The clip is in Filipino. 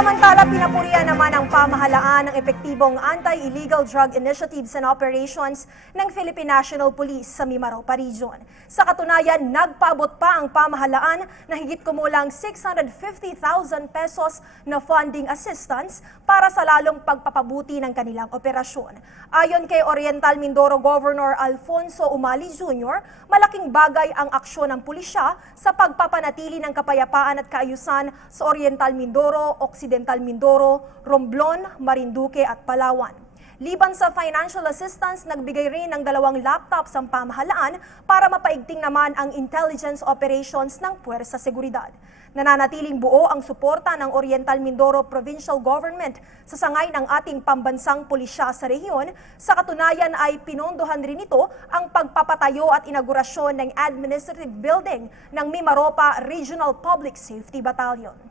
Samantala, pinapurihan naman ang pamahalaan ng epektibong anti-illegal drug initiatives and operations ng Philippine National Police sa Mimaropa Region. Sa katunayan, nagpaabot pa ang pamahalaan na higit kumulang 650,000 pesos na funding assistance para sa lalong pagpapabuti ng kanilang operasyon. Ayon kay Oriental Mindoro Governor Alfonso Umali Jr., malaking bagay ang aksyon ng pulisya sa pagpapanatili ng kapayapaan at kaayusan sa Oriental Mindoro, Occidental Mindoro, Romblon, Marinduque at Palawan. Liban sa financial assistance, nagbigay rin ng 2 laptops ang pamahalaan para mapaigting naman ang intelligence operations ng puwersa seguridad. Nananatiling buo ang suporta ng Oriental Mindoro Provincial Government sa sangay ng ating pambansang pulisya sa rehiyon. Sa katunayan ay pinondohan rin ito ang pagpapatayo at inaugurasyon ng administrative building ng Mimaropa Regional Public Safety Battalion.